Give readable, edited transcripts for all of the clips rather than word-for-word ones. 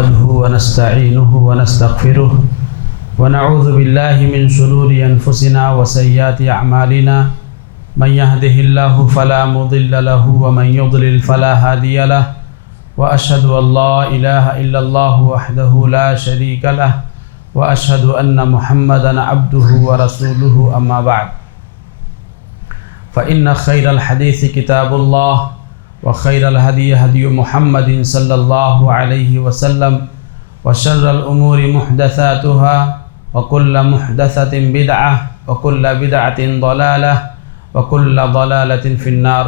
نحمده ونستعينه ونستغفره ونعوذ بالله من شرور أنفسنا وسيئات أعمالنا من يهده الله فلا مضل له ومن يضلل فلا هادي له وأشهد أن لا إله إلا الله وحده لا شريك له وأشهد أن محمدا عبده ورسوله أما بعد فإن خير الحديث كتاب الله وخير الهدي هدي محمد صلى الله عليه وسلم وشر الأمور محدثاتها وكل محدثة بدعة وكل بدعة ضلالة وكل ضلالة في النار.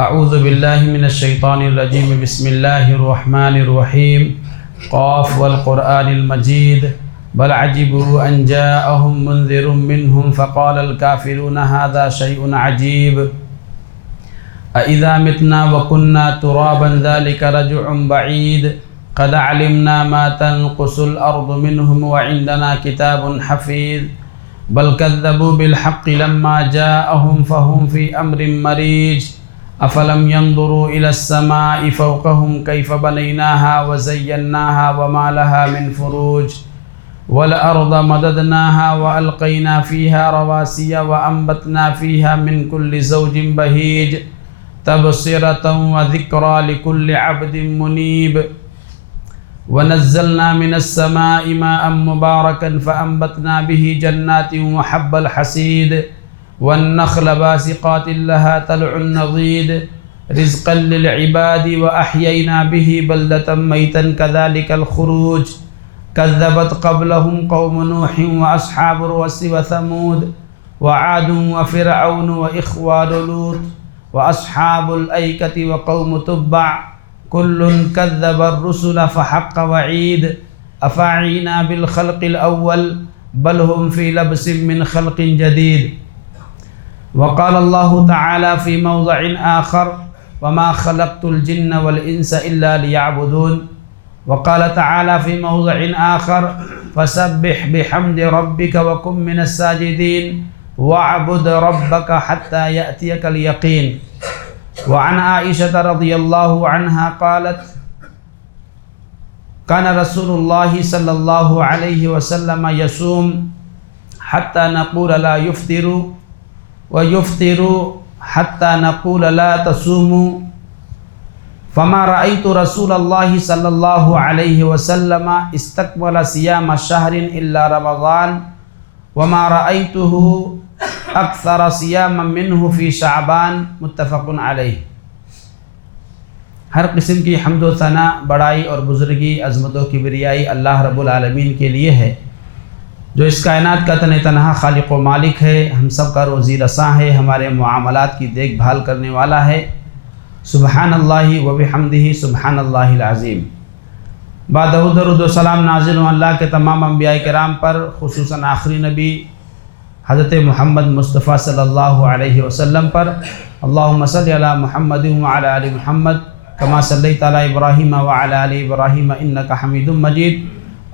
أعوذ بالله من الشيطان الرجيم. بسم الله الرحمن الرحيم. قاف والقرآن المجيد. بل عجبوا أن جاءهم منذر منهم فقال الكافرون هذا شيء عجيب أإذا متنا وكنا ترابا ذلك رجع بعيد قد علمنا ما تنقص الأرض منهم وعندنا كتاب حفيظ بل كذبوا بالحق لما جاءهم فهم في أمر مريج أفلم ينظروا إلى السماء فوقهم كيف بنيناها وزيناها وما لها من فروج والأرض مددناها وألقينا فيها رواسي وأنبتنا فيها من كل زوج بهيج تبصرة وذكرى لكل عبد منيب ونزلنا من السماء ماء مباركا فأنبتنا به جنات وحب الحصيد والنخل باسقات لها طلع نضيد رزقا للعباد وأحيينا به بلدة ميتا كذلك الخروج كذبت قبلهم قوم نوح وأصحاب الرس وثمود وعاد وفرعون وإخوان لوط وأصحاب الأيكة وقوم تبع كل كذب الرسل فحق وعيد أفعينا بالخلق الأول بل هم في لبس من خلق جديد. وقال الله تعالى في موضع آخر وما خلقت الجن والإنس إلا ليعبدون. وقال تعالى في موضع آخر فسبح بحمد ربك وكن من الساجدين واعبد ربك حتى يأتيك اليقين. وعن عائشة رضي الله عنها قالت كان رسول الله صلى الله عليه وسلم يصوم حتى نقول لا يفطر ويفطر حتى نقول لا تصوموا فما رأيت رسول الله صلى الله عليه وسلم استكمل صيام شهر إلا رمضان وما رأيته أكثر صياما منه في شعبان متفق علیہ. ہر قسم کی حمد و ثنا بڑائی اور بزرگی عظمت و کبریائی اللہ رب العالمین کے لیے ہے جو اس کائنات کا تنہا خالق و مالک ہے، ہم سب کا روزی رساں ہے، ہمارے معاملات کی دیکھ بھال کرنے والا ہے. سبحان اللہ و بحمدہ سبحان اللہ العظیم. بعد درود و سلام نازل ہوں اللہ کے تمام انبیاء کرام پر، خصوصاً آخری نبی حضرت محمد مصطفیٰ صلی اللہ علیہ وسلم پر. اللہم صلی علی محمد وعلی آل محمد کما صلیت علی ابراہیم وعلی آل ابراہیم انک حمید مجید.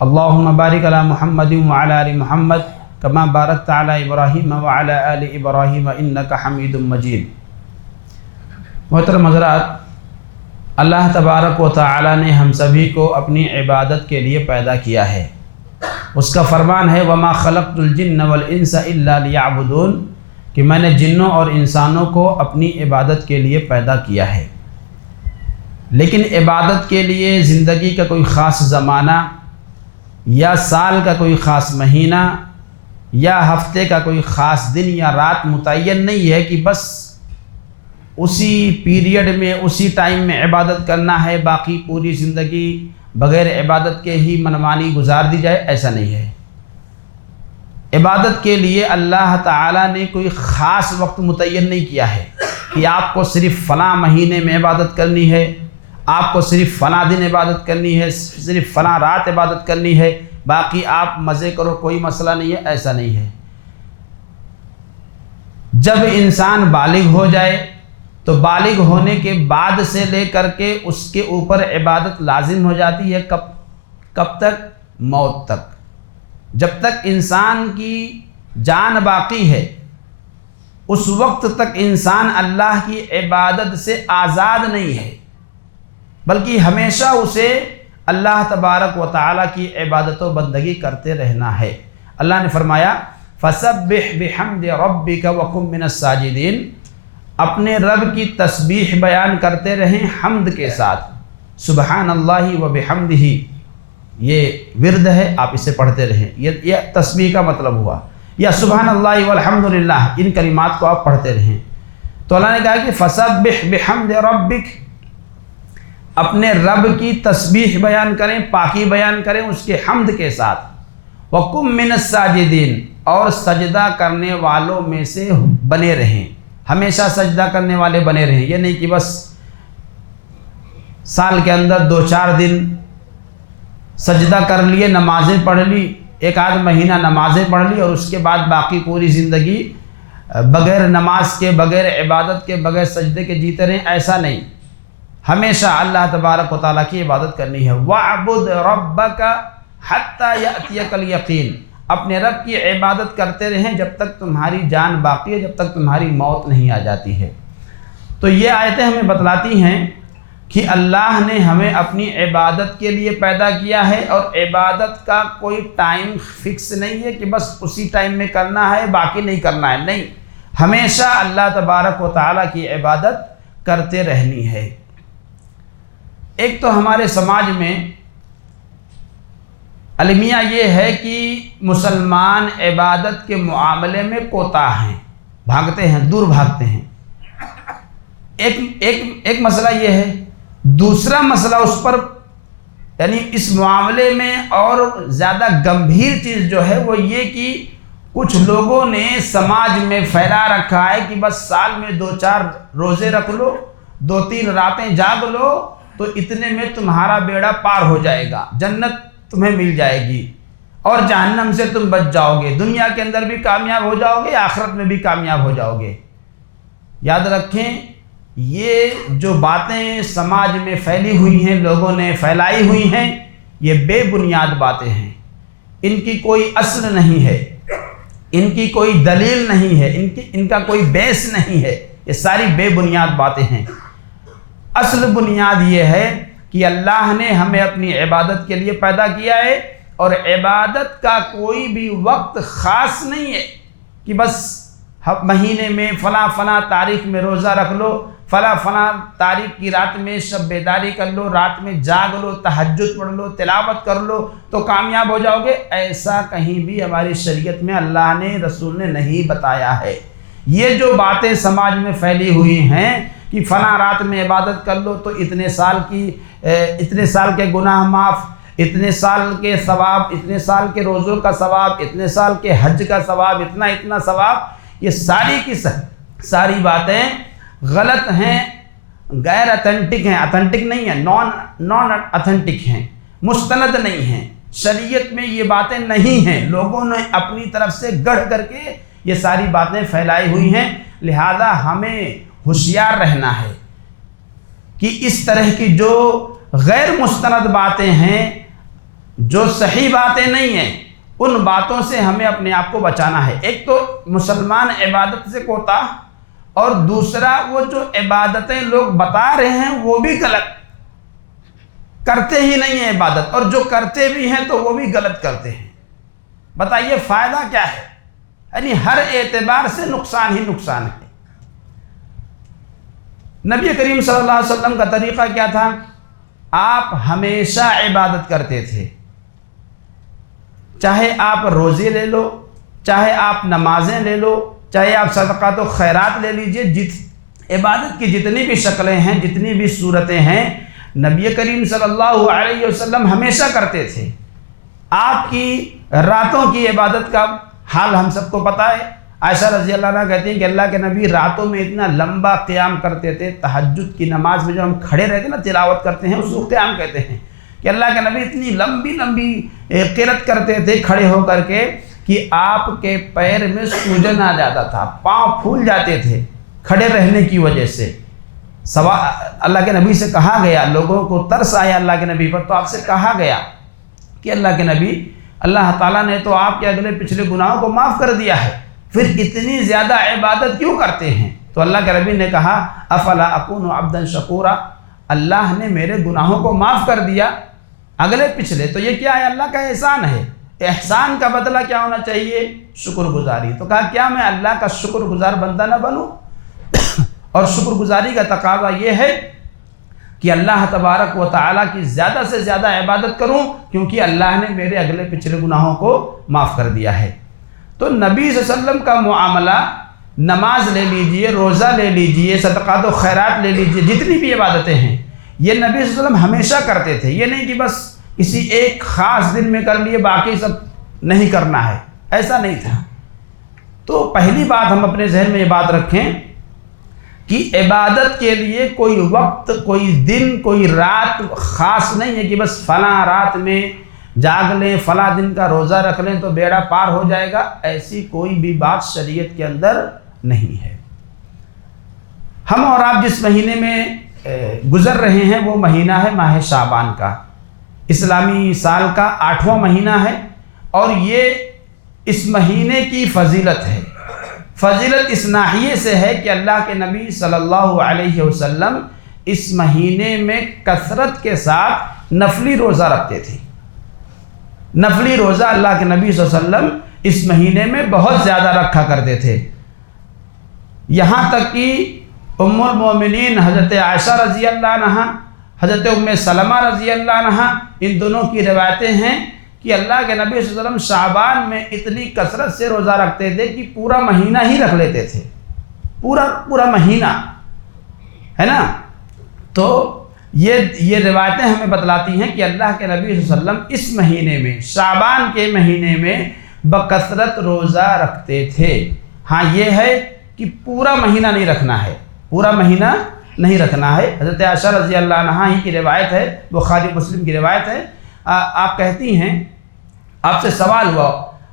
اللہم بارک علی محمد وعلی آل محمد کما بارکت علی ابراہیم وعلی آل ابراہیم انک حمید مجید. محترم حضرات، اللہ تبارک و تعالی نے ہم سبھی کو اپنی عبادت کے لیے پیدا کیا ہے. اس کا فرمان ہے وما خلقت الجن والانس الا لیعبدون، کہ میں نے جنوں اور انسانوں کو اپنی عبادت کے لیے پیدا کیا ہے. لیکن عبادت کے لیے زندگی کا کوئی خاص زمانہ یا سال کا کوئی خاص مہینہ یا ہفتے کا کوئی خاص دن یا رات متعین نہیں ہے کہ بس اسی پیریڈ میں اسی ٹائم میں عبادت کرنا ہے، باقی پوری زندگی بغیر عبادت کے ہی منمانی گزار دی جائے. ایسا نہیں ہے. عبادت کے لیے اللہ تعالیٰ نے کوئی خاص وقت متعین نہیں کیا ہے کہ آپ کو صرف فلاں مہینے میں عبادت کرنی ہے، آپ کو صرف فلاں دن عبادت کرنی ہے، صرف فلاں رات عبادت کرنی ہے، باقی آپ مزے کرو، کوئی مسئلہ نہیں ہے. ایسا نہیں ہے. جب انسان بالغ ہو جائے تو بالغ ہونے کے بعد سے لے کر کے اس کے اوپر عبادت لازم ہو جاتی ہے. کب تک؟ موت تک. جب تک انسان کی جان باقی ہے اس وقت تک انسان اللہ کی عبادت سے آزاد نہیں ہے، بلکہ ہمیشہ اسے اللہ تبارک و تعالیٰ کی عبادت و بندگی کرتے رہنا ہے۔ اللہ نے فرمایا فَسَبِّحْ بِحَمْدِ رَبِّكَ وَكُن مِّنَ السَّاجِدِينَ، اپنے رب کی تسبیح بیان کرتے رہیں حمد کے ساتھ۔ سبحان اللہ و بحمدہ یہ ورد ہے، آپ اسے پڑھتے رہیں، یہ تسبیح کا مطلب ہوا، یا سبحان اللہ والحمدللہ ان کلمات کو آپ پڑھتے رہیں۔ تو اللہ نے کہا کہ فَسَبِّحْ بِحَمْدِ رَبِّكَ، اپنے رب کی تسبیح بیان کریں، پاکی بیان کریں اس کے حمد کے ساتھ۔ وَقُم مِّنَ السَّاجِدِينَ، اور سجدہ کرنے والوں میں سے بنے رہیں، ہمیشہ سجدہ کرنے والے بنے رہیں۔ یہ نہیں کہ بس سال کے اندر 2-4 دن سجدہ کر لیے، نمازیں پڑھ لی، ایک آدھ مہینہ نمازیں پڑھ لی اور اس کے بعد باقی پوری زندگی بغیر نماز کے، بغیر عبادت کے، بغیر سجدے کے جیتے رہیں، ایسا نہیں۔ ہمیشہ اللہ تبارک و تعالیٰ کی عبادت کرنی ہے۔ وَاعْبُدْ رَبَّكَ حَتَّى يَأْتِيَكَ الْيَقِينُ، اپنے رب کی عبادت کرتے رہیں جب تک تمہاری جان باقی ہے، جب تک تمہاری موت نہیں آ جاتی ہے۔ تو یہ آیتیں ہمیں بتلاتی ہیں کہ اللہ نے ہمیں اپنی عبادت کے لیے پیدا کیا ہے، اور عبادت کا کوئی ٹائم فکس نہیں ہے کہ بس اسی ٹائم میں کرنا ہے باقی نہیں کرنا ہے، نہیں، ہمیشہ اللہ تبارک و تعالیٰ کی عبادت کرتے رہنی ہے۔ ایک تو ہمارے سماج میں المیہ یہ ہے کہ مسلمان عبادت کے معاملے میں کوتاہ ہیں، بھاگتے ہیں، دور بھاگتے ہیں۔ ایک مسئلہ یہ ہے۔ دوسرا مسئلہ اس پر، یعنی اس معاملے میں اور زیادہ گمبھیر چیز جو ہے وہ یہ کہ کچھ لوگوں نے سماج میں پھیلا رکھا ہے کہ بس سال میں 2-4 روزے رکھ لو، 2-3 راتیں جاگ لو تو اتنے میں تمہارا بیڑا پار ہو جائے گا، جنت تمہیں مل جائے گی اور جہنم سے تم بچ جاؤ گے، دنیا کے اندر بھی کامیاب ہو جاؤ گے، آخرت میں بھی کامیاب ہو جاؤ گے۔ یاد رکھیں، یہ جو باتیں سماج میں پھیلی ہوئی ہیں، لوگوں نے پھیلائی ہوئی ہیں، یہ بے بنیاد باتیں ہیں، ان کی کوئی اصل نہیں ہے، ان کی کوئی دلیل نہیں ہے، ان کا کوئی بیس نہیں ہے، یہ ساری بے بنیاد باتیں ہیں۔ اصل بنیاد یہ ہے کہ اللہ نے ہمیں اپنی عبادت کے لیے پیدا کیا ہے، اور عبادت کا کوئی بھی وقت خاص نہیں ہے کہ بس مہینے میں فلاں تاریخ میں روزہ رکھ لو، فلاں تاریخ کی رات میں شب بیداری کر لو، رات میں جاگ لو، تہجد پڑھ لو، تلاوت کر لو تو کامیاب ہو جاؤ گے۔ ایسا کہیں بھی ہماری شریعت میں اللہ نے، رسول نے نہیں بتایا ہے۔ یہ جو باتیں سماج میں پھیلی ہوئی ہیں کہ فلاں رات میں عبادت کر لو تو اتنے سال کے گناہ معاف، اتنے سال کے ثواب، اتنے سال کے روزوں کا ثواب، اتنے سال کے حج کا ثواب، اتنا ثواب، یہ ساری کی ساری باتیں غلط ہیں، غیر اتھینٹک ہیں، اتھینٹک نہیں ہیں، نان اتھینٹک ہیں، مستند نہیں ہیں، شریعت میں یہ باتیں نہیں ہیں، لوگوں نے اپنی طرف سے گڑھ کر کے یہ ساری باتیں پھیلائی ہوئی ہیں۔ لہذا ہمیں ہوشیار رہنا ہے کہ اس طرح کی جو غیر مستند باتیں ہیں، جو صحیح باتیں نہیں ہیں، ان باتوں سے ہمیں اپنے آپ کو بچانا ہے۔ ایک تو مسلمان عبادت سے کوتاہ، اور دوسرا وہ جو عبادتیں لوگ بتا رہے ہیں وہ بھی غلط، کرتے ہی نہیں ہیں عبادت، اور جو کرتے بھی ہیں تو وہ بھی غلط کرتے ہیں۔ بتائیے فائدہ کیا ہے؟ یعنی ہر اعتبار سے نقصان ہی نقصان ہے۔ نبی کریم صلی اللہ علیہ وسلم کا طریقہ کیا تھا؟ آپ ہمیشہ عبادت کرتے تھے، چاہے آپ روزے لے لو، چاہے آپ نمازیں لے لو، چاہے آپ صدقات و خیرات لے لیجئے، عبادت کی جتنی بھی شکلیں ہیں، جتنی بھی صورتیں ہیں، نبی کریم صلی اللہ علیہ وسلم ہمیشہ کرتے تھے۔ آپ کی راتوں کی عبادت کا حال ہم سب کو پتہ ہے۔ عائشہ رضی اللہ عنہ کہتی ہیں کہ اللہ کے نبی راتوں میں اتنا لمبا قیام کرتے تھے، تہجد کی نماز میں جو ہم کھڑے رہتے ہیں نا، تلاوت کرتے ہیں، اس کو قیام کہتے ہیں، کہ اللہ کے نبی اتنی لمبی قرات کرتے تھے کھڑے ہو کر کے کہ آپ کے پیر میں سوجن آ جاتا تھا، پاؤں پھول جاتے تھے کھڑے رہنے کی وجہ سے۔ اللہ کے نبی سے کہا گیا، لوگوں کو ترس آیا اللہ کے نبی پر، تو آپ سے کہا گیا کہ اللہ کے نبی، اللہ تعالیٰ نے تو آپ کے اگلے پچھلے گناہوں کو معاف کر دیا ہے، پھر اتنی زیادہ عبادت کیوں کرتے ہیں؟ تو اللہ کے نبی نے کہا افلا اکون عبدا شکورا، اللہ نے میرے گناہوں کو معاف کر دیا اگلے پچھلے، تو یہ کیا ہے؟ اللہ کا احسان ہے۔ احسان کا بدلہ کیا ہونا چاہیے؟ شکر گزاری۔ تو کہا کیا میں اللہ کا شکر گزار بندہ نہ بنوں؟ اور شکر گزاری کا تقاضا یہ ہے کہ اللہ تبارک و تعالیٰ کی زیادہ سے زیادہ عبادت کروں، کیونکہ اللہ نے میرے اگلے پچھلے گناہوں کو معاف کر دیا ہے۔ تو نبی صلی اللہ علیہ وسلم کا معاملہ، نماز لے لیجئے، روزہ لے لیجئے، صدقات و خیرات لے لیجئے، جتنی بھی عبادتیں ہیں یہ نبی صلی اللہ علیہ وسلم ہمیشہ کرتے تھے۔ یہ نہیں کہ بس کسی ایک خاص دن میں کر لیے باقی سب نہیں کرنا ہے، ایسا نہیں تھا۔ تو پہلی بات ہم اپنے ذہن میں یہ بات رکھیں کہ عبادت کے لیے کوئی وقت، کوئی دن، کوئی رات خاص نہیں ہے کہ بس فلاں رات میں جاگ لیں، فلاں دن کا روزہ رکھ لیں تو بیڑا پار ہو جائے گا، ایسی کوئی بھی بات شریعت کے اندر نہیں ہے۔ ہم اور آپ جس مہینے میں گزر رہے ہیں وہ مہینہ ہے ماہ شعبان کا، اسلامی سال کا 8واں مہینہ ہے، اور یہ اس مہینے کی فضیلت ہے۔ فضیلت اس ناحیے سے ہے کہ اللہ کے نبی صلی اللہ علیہ وسلم اس مہینے میں کثرت کے ساتھ نفلی روزہ رکھتے تھے۔ نفلی روزہ اللہ کے نبی صلی اللہ علیہ وسلم اس مہینے میں بہت زیادہ رکھا کرتے تھے، یہاں تک کہ ام المومنین حضرت عائشہ رضی اللہ عنہا، حضرت ام سلمہ رضی اللہ عنہا، ان دونوں کی روایتیں ہیں کہ اللہ کے نبی صلی اللہ علیہ وسلم شعبان میں اتنی کثرت سے روزہ رکھتے تھے کہ پورا مہینہ ہی رکھ لیتے تھے، پورا مہینہ، ہے نا۔ تو یہ روایتیں ہمیں بتلاتی ہیں کہ اللہ کے نبی صلی اللہ علیہ وسلم اس مہینے میں، شعبان کے مہینے میں بکثرت روزہ رکھتے تھے۔ ہاں یہ ہے کہ پورا مہینہ نہیں رکھنا ہے، پورا مہینہ نہیں رکھنا ہے۔ حضرت عائشہ رضی اللہ عنہا ہی کی روایت ہے، بخاری مسلم کی روایت ہے۔ آپ کہتی ہیں، آپ سے سوال ہوا،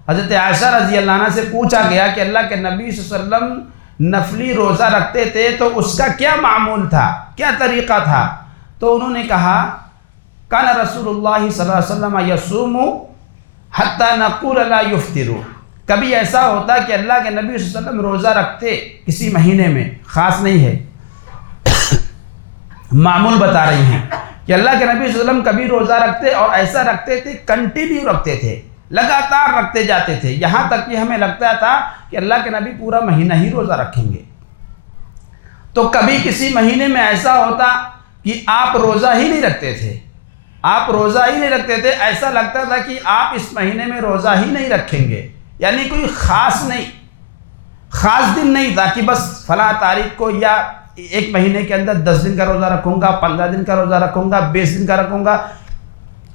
حضرت عائشہ رضی اللہ عنہ سے پوچھا گیا کہ اللہ کے نبی صلی اللہ علیہ وسلم نفلی روزہ رکھتے تھے تو اس کا کیا معمول تھا، کیا طریقہ تھا؟ تو انہوں نے کہا کان رسول اللہ صلی اللہ علیہ وسلم یصوم حتی نقول لا یفطر، کبھی ایسا ہوتا کہ اللہ کے نبی صلی اللہ علیہ وسلم روزہ رکھتے کسی مہینے میں، خاص نہیں ہے، معمول بتا رہی ہیں کہ اللہ کے نبی صلی اللہ علیہ وسلم کبھی روزہ رکھتے اور ایسا رکھتے تھے، کنٹینیو رکھتے تھے، لگاتار رکھتے جاتے تھے، یہاں تک کہ ہمیں لگتا تھا کہ اللہ کے نبی پورا مہینہ ہی روزہ رکھیں گے۔ تو کبھی کسی مہینے میں ایسا ہوتا کہ آپ روزہ ہی نہیں رکھتے تھے، آپ روزہ ہی نہیں رکھتے تھے، ایسا لگتا تھا کہ آپ اس مہینے میں روزہ ہی نہیں رکھیں گے، یعنی کوئی خاص نہیں، خاص دن نہیں تھا کہ بس فلاں تاریخ کو یا ایک مہینے کے اندر 10 دن کا روزہ رکھوں گا، 15 دن کا روزہ رکھوں گا، 20 دن کا رکھوں گا،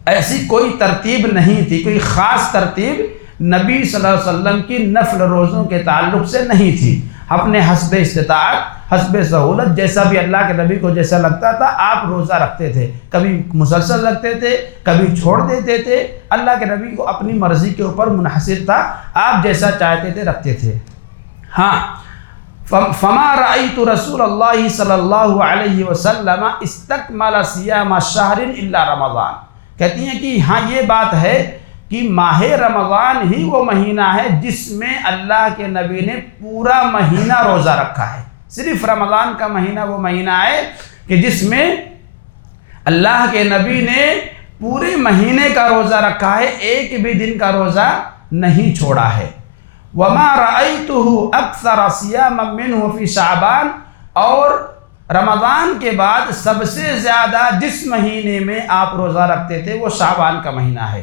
ایسی کوئی ترتیب نہیں تھی، کوئی خاص ترتیب نبی صلی اللہ علیہ وسلم کی نفل روزوں کے تعلق سے نہیں تھی۔ اپنے حسب استطاعت، حسب سہولت، جیسا بھی اللہ کے نبی کو جیسا لگتا تھا آپ روزہ رکھتے تھے، کبھی مسلسل رکھتے تھے، کبھی چھوڑ دیتے تھے، اللہ کے نبی کو اپنی مرضی کے اوپر منحصر تھا، آپ جیسا چاہتے تھے رکھتے تھے۔ ہاں، فما رأيت رسول اللہ صلی اللہ علیہ وسلم استکمل صیام شہر الا رمضان، کہتی ہیں کہ ہاں یہ بات ہے کہ ماہ رمضان ہی وہ مہینہ ہے جس میں اللہ کے نبی نے پورا مہینہ روزہ رکھا ہے۔ صرف رمضان کا مہینہ وہ مہینہ ہے کہ جس میں اللہ کے نبی نے پورے مہینے کا روزہ رکھا ہے، ایک بھی دن کا روزہ نہیں چھوڑا ہے۔ وَمَا رَأَيْتُهُ أَكْثَرَ صِيَامًا مِّنْهُ فِي شَعْبَانَ، اور رمضان کے بعد سب سے زیادہ جس مہینے میں آپ روزہ رکھتے تھے وہ شعبان کا مہینہ ہے،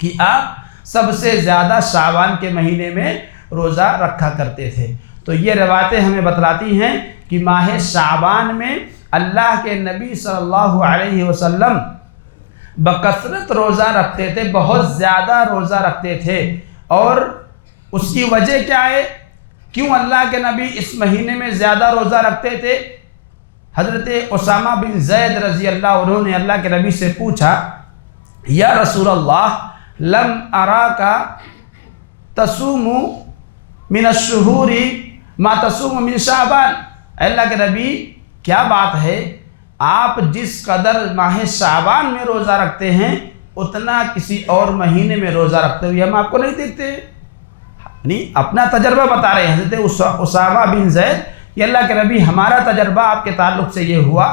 کہ آپ سب سے زیادہ شعبان کے مہینے میں روزہ رکھا کرتے تھے۔ تو یہ روایتیں ہمیں بتلاتی ہیں کہ ماہ شعبان میں اللہ کے نبی صلی اللہ علیہ وسلم بکثرت روزہ رکھتے تھے، بہت زیادہ روزہ رکھتے تھے۔ اور اس کی وجہ کیا ہے؟ کیوں اللہ کے نبی اس مہینے میں زیادہ روزہ رکھتے تھے؟ حضرت اسامہ بن زید رضی اللہ عنہ نے اللہ کے نبی سے پوچھا، یا رسول اللہ لم اراک تصوم من الشہور ما تصوم من شعبان، اے اللہ کے نبی کیا بات ہے، آپ جس قدر ماہ شعبان میں روزہ رکھتے ہیں اتنا کسی اور مہینے میں روزہ رکھتے ہوئے ہم آپ کو نہیں دیکھتے۔ یعنی اپنا تجربہ بتا رہے ہیں حضرت اسامہ بن زید کہ اللہ کے نبی ہمارا تجربہ آپ کے تعلق سے یہ ہوا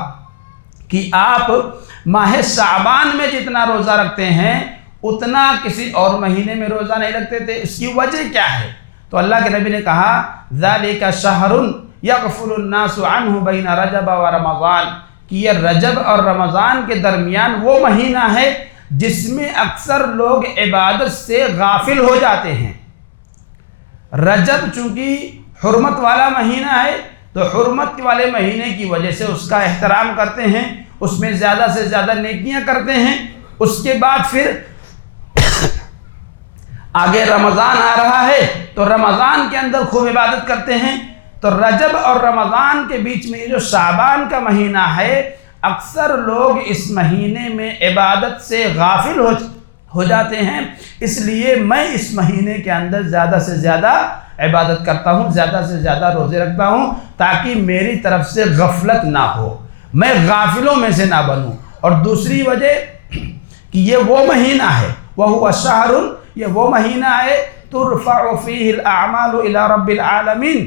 کہ آپ ماہ شعبان میں جتنا روزہ رکھتے ہیں اتنا کسی اور مہینے میں روزہ نہیں رکھتے تھے، اس کی وجہ کیا ہے؟ تو اللہ کے نبی نے کہا ذَلِكَ شَهْرٌ يَغْفُلُ النَّاسُ عَنْهُ بَيْنَ رَجَبَ وَرَمَضَانَ، کہ یہ رجب اور رمضان کے درمیان وہ مہینہ ہے جس میں اکثر لوگ عبادت سے غافل ہو جاتے ہیں۔ رجب چونکہ حرمت والا مہینہ ہے تو حرمت والے مہینے کی وجہ سے اس کا احترام کرتے ہیں، اس میں زیادہ سے زیادہ نیکیاں کرتے ہیں۔ اس کے بعد پھر آگے رمضان آ رہا ہے تو رمضان کے اندر خوب عبادت کرتے ہیں۔ تو رجب اور رمضان کے بیچ میں یہ جو شعبان کا مہینہ ہے، اکثر لوگ اس مہینے میں عبادت سے غافل ہو جاتے ہیں، اس لیے میں اس مہینے کے اندر زیادہ سے زیادہ عبادت کرتا ہوں، زیادہ سے زیادہ روزے رکھتا ہوں تاکہ میری طرف سے غفلت نہ ہو، میں غافلوں میں سے نہ بنوں۔ اور دوسری وجہ کہ یہ وہ مہینہ ہے، وَهُوَ شَهْرٌ، یہ وہ مہینہ ہے تُرْفَعُ فِيهِ الْأَعْمَالُ إِلَى رَبِّ الْعَالَمِينَ،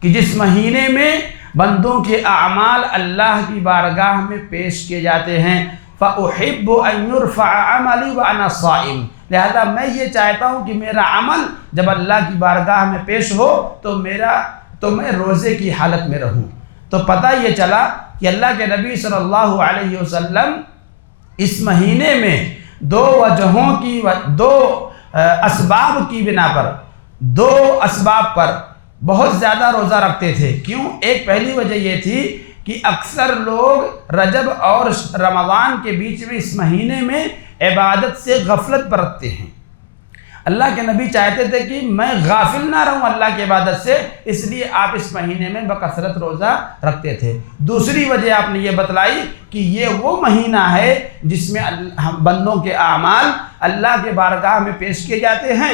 کہ جس مہینے میں بندوں کے اعمال اللہ کی بارگاہ میں پیش کیے جاتے ہیں۔ فَأُحِبُّ أَن يُرْفَعَ عَمَلِي وَأَنَا صَائِمٌ، لہذا میں یہ چاہتا ہوں کہ میرا عمل جب اللہ کی بارگاہ میں پیش ہو تو میں روزے کی حالت میں رہوں۔ تو پتہ یہ چلا کہ اللہ کے نبی صلی اللہ علیہ وسلم اس مہینے میں دو اسباب کی بنا پر، دو اسباب پر بہت زیادہ روزہ رکھتے تھے۔ کیوں؟ ایک پہلی وجہ یہ تھی کہ اکثر لوگ رجب اور رمضان کے بیچ میں اس مہینے میں عبادت سے غفلت برتتے ہیں۔ اللہ کے نبی چاہتے تھے کہ میں غافل نہ رہوں اللہ کی عبادت سے، اس لیے آپ اس مہینے میں بکثرت روزہ رکھتے تھے۔ دوسری وجہ آپ نے یہ بتلائی کہ یہ وہ مہینہ ہے جس میں بندوں کے اعمال اللہ کے بارگاہ میں پیش کیے جاتے ہیں،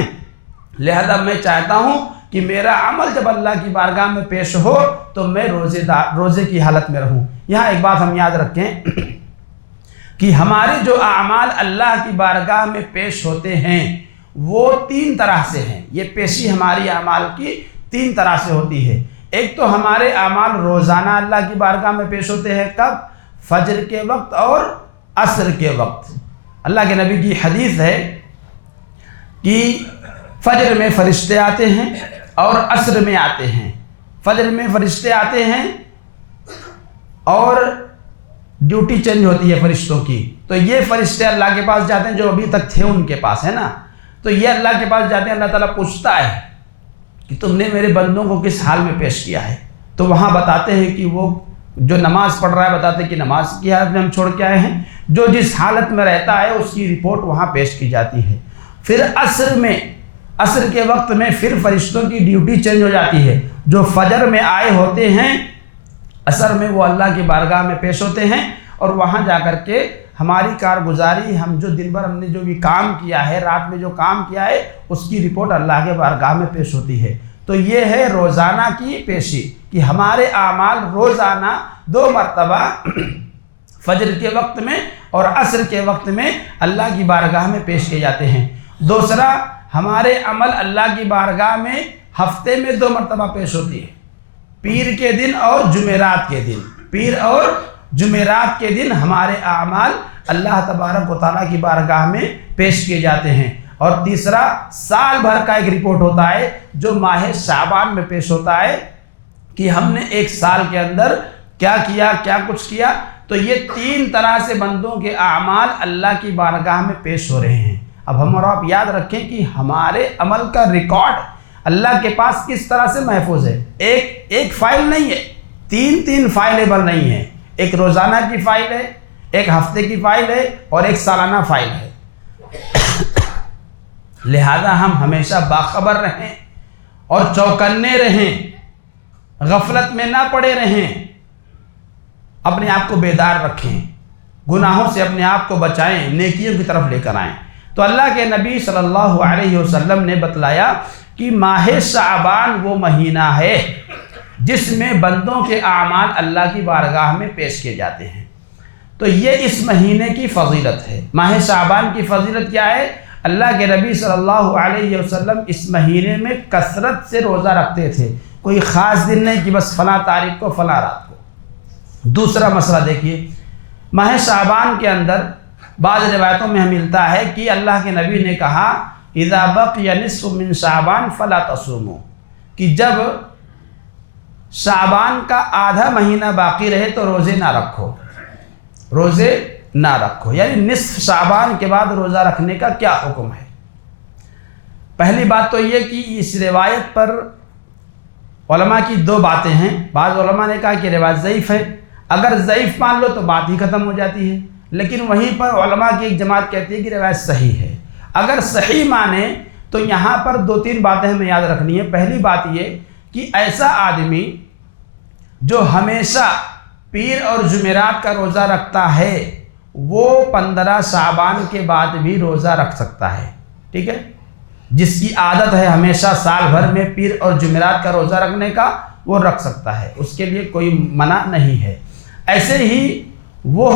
لہذا میں چاہتا ہوں کہ میرا عمل جب اللہ کی بارگاہ میں پیش ہو تو میں روزے کی حالت میں رہوں۔ یہاں ایک بات ہم یاد رکھیں کہ ہمارے جو اعمال اللہ کی بارگاہ میں پیش ہوتے ہیں وہ تین طرح سے ہیں۔ یہ پیشی ہماری اعمال کی تین طرح سے ہوتی ہے۔ ایک تو ہمارے اعمال روزانہ اللہ کی بارگاہ میں پیش ہوتے ہیں، کب؟ فجر کے وقت اور عصر کے وقت۔ اللہ کے نبی کی حدیث ہے کہ فجر میں فرشتے آتے ہیں اور عصر میں آتے ہیں۔ فجر میں فرشتے آتے ہیں اور ڈیوٹی چینج ہوتی ہے فرشتوں کی، تو یہ فرشتے اللہ کے پاس جاتے ہیں جو ابھی تک تھے ان کے پاس، ہے نا، تو یہ اللہ کے پاس جاتے ہیں، اللہ تعالیٰ پوچھتا ہے کہ تم نے میرے بندوں کو کس حال میں پیش کیا ہے، تو وہاں بتاتے ہیں کہ وہ جو نماز پڑھ رہا ہے بتاتے ہیں کہ نماز کی حالت میں ہم چھوڑ کے آئے ہیں، جو جس حالت میں رہتا ہے اس کی رپورٹ وہاں پیش کی جاتی ہے۔ پھر عصر کے وقت میں پھر فرشتوں کی ڈیوٹی چینج ہو جاتی ہے، جو فجر میں آئے ہوتے ہیں عصر میں وہ اللہ کی بارگاہ میں پیش ہوتے ہیں اور وہاں جا کر کے ہماری کارگزاری، ہم جو دن بھر ہم نے جو بھی کام کیا ہے، رات میں جو کام کیا ہے، اس کی رپورٹ اللہ کے بارگاہ میں پیش ہوتی ہے۔ تو یہ ہے روزانہ کی پیشی کہ ہمارے اعمال روزانہ 2 مرتبہ فجر کے وقت میں اور عصر کے وقت میں اللہ کی بارگاہ میں پیش کیے جاتے ہیں۔ دوسرا، ہمارے عمل اللہ کی بارگاہ میں ہفتے میں 2 مرتبہ پیش ہوتی ہے، پیر کے دن اور جمعرات کے دن۔ پیر اور جمعرات کے دن ہمارے اعمال اللہ تبارک و تعالیٰ کی بارگاہ میں پیش کیے جاتے ہیں۔ اور تیسرا، سال بھر کا ایک رپورٹ ہوتا ہے جو ماہ شعبان میں پیش ہوتا ہے کہ ہم نے ایک سال کے اندر کیا کیا، کیا کچھ کیا۔ تو یہ 3 طرح سے بندوں کے اعمال اللہ کی بارگاہ میں پیش ہو رہے ہیں۔ اب ہم اور آپ یاد رکھیں کہ ہمارے عمل کا ریکارڈ اللہ کے پاس کس طرح سے محفوظ ہے۔ ایک فائل نہیں ہے، 3 فائلیبل نہیں ہے، ایک روزانہ کی فائل ہے، ایک ہفتے کی فائل ہے اور ایک سالانہ فائل ہے۔ لہذا ہم ہمیشہ باخبر رہیں اور چوکنے رہیں، غفلت میں نہ پڑے رہیں، اپنے آپ کو بیدار رکھیں، گناہوں سے اپنے آپ کو بچائیں، نیکیوں کی طرف لے کر آئیں۔ تو اللہ کے نبی صلی اللہ علیہ وسلم نے بتلایا کہ ماہ شعبان وہ مہینہ ہے جس میں بندوں کے اعمال اللہ کی بارگاہ میں پیش کیے جاتے ہیں۔ تو یہ اس مہینے کی فضیلت ہے۔ ماہ شعبان کی فضیلت کیا ہے؟ اللہ کے نبی صلی اللہ علیہ وسلم اس مہینے میں کثرت سے روزہ رکھتے تھے، کوئی خاص دن نہیں کہ بس فلاں تاریخ کو فلاں رات کو۔ دوسرا مسئلہ دیکھیے ماہ شعبان کے اندر بعض روایتوں میں ہمیں ملتا ہے کہ اللہ کے نبی نے کہا اذا بقی نصف من شعبان فلا تصوموا، کہ جب شعبان کا آدھا مہینہ باقی رہے تو روزے نہ رکھو، روزے نہ رکھو۔ یعنی نصف شعبان کے بعد روزہ رکھنے کا کیا حکم ہے؟ پہلی بات تو یہ کہ اس روایت پر علماء کی دو باتیں ہیں۔ بعض علماء نے کہا کہ روایت ضعیف ہے، اگر ضعیف مان لو تو بات ہی ختم ہو جاتی ہے، لیکن وہیں پر علماء کی ایک جماعت کہتی ہے کہ روایت صحیح ہے۔ اگر صحیح مانیں تو یہاں پر دو تین باتیں ہمیں یاد رکھنی ہے۔ پہلی بات یہ کہ ایسا آدمی جو ہمیشہ پیر اور جمعرات کا روزہ رکھتا ہے وہ 15 شعبان کے بعد بھی روزہ رکھ سکتا ہے، ٹھیک ہے؟ جس کی عادت ہے ہمیشہ سال بھر میں پیر اور جمعرات کا روزہ رکھنے کا وہ رکھ سکتا ہے، اس کے لیے کوئی منع نہیں ہے۔ ایسے ہی وہ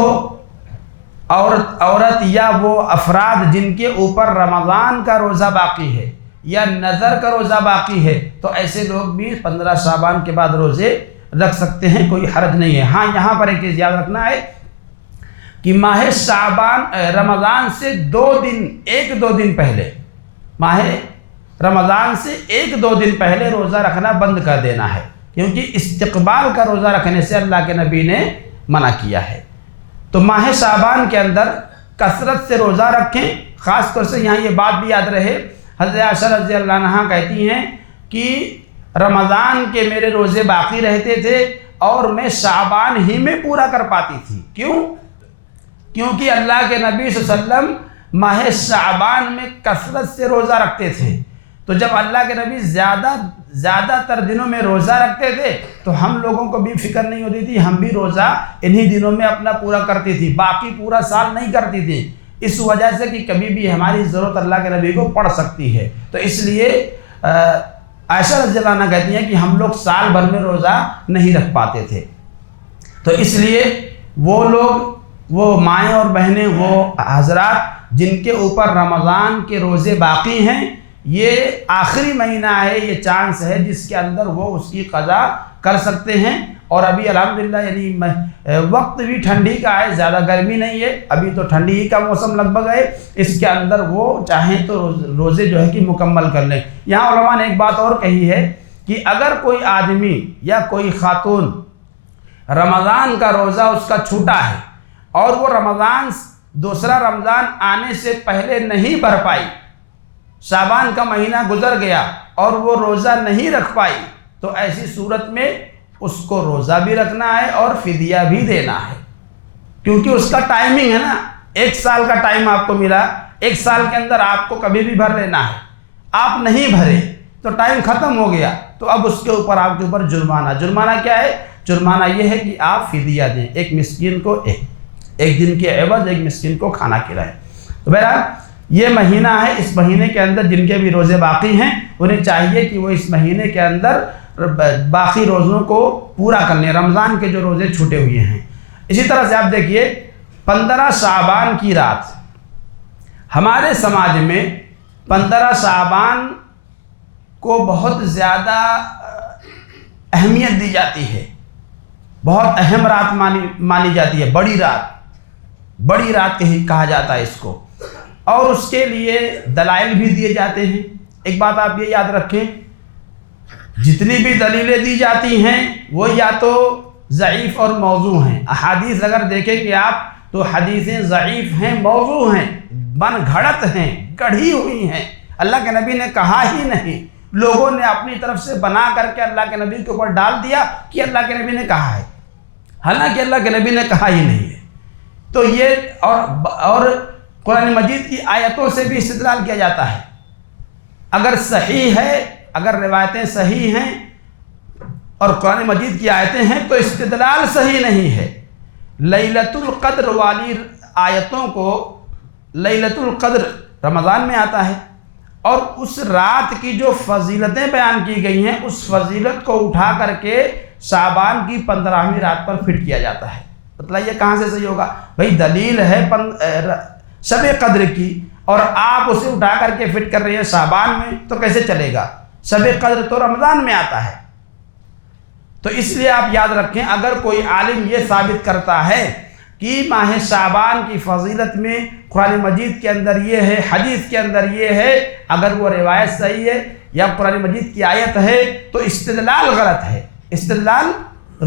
عورت یا وہ افراد جن کے اوپر رمضان کا روزہ باقی ہے یا نظر کا روزہ باقی ہے تو ایسے لوگ بھی 15 شعبان کے بعد روزے رکھ سکتے ہیں، کوئی حرج نہیں ہے۔ ہاں یہاں پر ایک چیز یاد رکھنا ہے کہ ماہ شعبان رمضان سے 1-2 دن پہلے، ماہ رمضان سے 1-2 دن پہلے روزہ رکھنا بند کر دینا ہے، کیونکہ استقبال کا روزہ رکھنے سے اللہ کے نبی نے منع کیا ہے۔ تو ماہ شعبان کے اندر کثرت سے روزہ رکھیں۔ خاص طور سے یہاں یہ بات بھی یاد رہے، حضرت عائشہ رضی اللہ عنہا کہتی ہیں کہ رمضان کے میرے روزے باقی رہتے تھے اور میں شعبان ہی میں پورا کر پاتی تھی۔ کیونکہ اللہ کے نبی صلی اللہ علیہ وسلم ماہ شعبان میں کثرت سے روزہ رکھتے تھے، تو جب اللہ کے نبی زیادہ تر دنوں میں روزہ رکھتے تھے تو ہم لوگوں کو بھی فکر نہیں ہوتی تھی، ہم بھی روزہ انہی دنوں میں اپنا پورا کرتی تھی، باقی پورا سال نہیں کرتی تھی، اس وجہ سے کہ کبھی بھی ہماری ضرورت اللہ کے نبی کو پڑ سکتی ہے۔ تو اس لیے عائشہ رضی اللہ عنہ کہتی ہیں کہ ہم لوگ سال بھر میں روزہ نہیں رکھ پاتے تھے، تو اس لیے وہ لوگ، وہ مائیں اور بہنیں، وہ حضرات جن کے اوپر رمضان کے روزے باقی ہیں، یہ آخری مہینہ ہے، یہ چانس ہے جس کے اندر وہ اس کی قضا کر سکتے ہیں۔ اور ابھی الحمدللہ یعنی وقت بھی ٹھنڈی کا ہے، زیادہ گرمی نہیں ہے، ابھی تو ٹھنڈی ہی کا موسم لگ بھگ ہے، اس کے اندر وہ چاہیں تو روزے جو ہے کہ مکمل کر لیں۔ یہاں علماء نے ایک بات اور کہی ہے کہ اگر کوئی آدمی یا کوئی خاتون رمضان کا روزہ اس کا چھوٹا ہے اور وہ دوسرا رمضان آنے سے پہلے نہیں بھر پائی، شعبان کا مہینہ گزر گیا اور وہ روزہ نہیں رکھ پائی، تو ایسی صورت میں اس کو روزہ بھی رکھنا ہے اور فدیہ بھی دینا ہے، کیونکہ اس کا ٹائمنگ ہے نا، 1 سال کا ٹائم آپ کو ملا، 1 سال کے اندر آپ کو کبھی بھی بھر لینا ہے، آپ نہیں بھرے تو ٹائم ختم ہو گیا، تو اب اس کے اوپر آپ کے اوپر جرمانہ کیا ہے؟ جرمانہ یہ ہے کہ آپ فدیہ دیں، ایک مسکین کو ایک دن کے عوض ایک مسکین کو کھانا کھلائیں۔ تو بہرحال یہ مہینہ ہے، اس مہینے کے اندر جن کے بھی روزے باقی ہیں انہیں چاہیے کہ وہ اس مہینے کے اندر باقی روزوں کو پورا کر لیں، رمضان کے جو روزے چھوٹے ہوئے ہیں۔ اسی طرح سے آپ دیکھیے 15 شعبان کی رات، ہمارے سماج میں 15 شعبان کو بہت زیادہ اہمیت دی جاتی ہے، بہت اہم رات مانی جاتی ہے، بڑی رات کہا جاتا ہے اس کو، اور اس کے لیے دلائل بھی دیے جاتے ہیں۔ ایک بات آپ یہ یاد رکھیں، جتنی بھی دلیلیں دی جاتی ہیں وہ یا تو ضعیف اور موضوع ہیں۔ احادیث اگر دیکھیں کہ آپ تو حدیثیں ضعیف ہیں، موضوع ہیں، بن گھڑت ہیں، گڑھی ہوئی ہیں، اللہ کے نبی نے کہا ہی نہیں، لوگوں نے اپنی طرف سے بنا کر کے اللہ کے نبی کے اوپر ڈال دیا کہ اللہ کے نبی نے کہا ہے، حالانکہ اللہ کے نبی نے کہا ہی نہیں ہے۔ تو یہ اور قرآن مجید کی آیتوں سے بھی استدلال کیا جاتا ہے، اگر صحیح ہے، اگر روایتیں صحیح ہیں اور قرآن مجید کی آیتیں ہیں تو استدلال صحیح نہیں ہے۔ لیلۃ القدر والی آیتوں کو، لیلۃ القدر رمضان میں آتا ہے اور اس رات کی جو فضیلتیں بیان کی گئی ہیں اس فضیلت کو اٹھا کر کے شعبان کی 15ویں رات پر فٹ کیا جاتا ہے۔ مطلب یہ کہاں سے صحیح ہوگا؟ بھئی دلیل ہے شب قدر کی اور آپ اسے اٹھا کر کے فٹ کر رہے ہیں شعبان میں، تو کیسے چلے گا؟ شب قدر تو رمضان میں آتا ہے۔ تو اس لیے آپ یاد رکھیں، اگر کوئی عالم یہ ثابت کرتا ہے کہ ماہ شعبان کی فضیلت میں قرآن مجید کے اندر یہ ہے، حدیث کے اندر یہ ہے، اگر وہ روایت صحیح ہے یا قرآن مجید کی آیت ہے تو استدلال غلط ہے، استدلال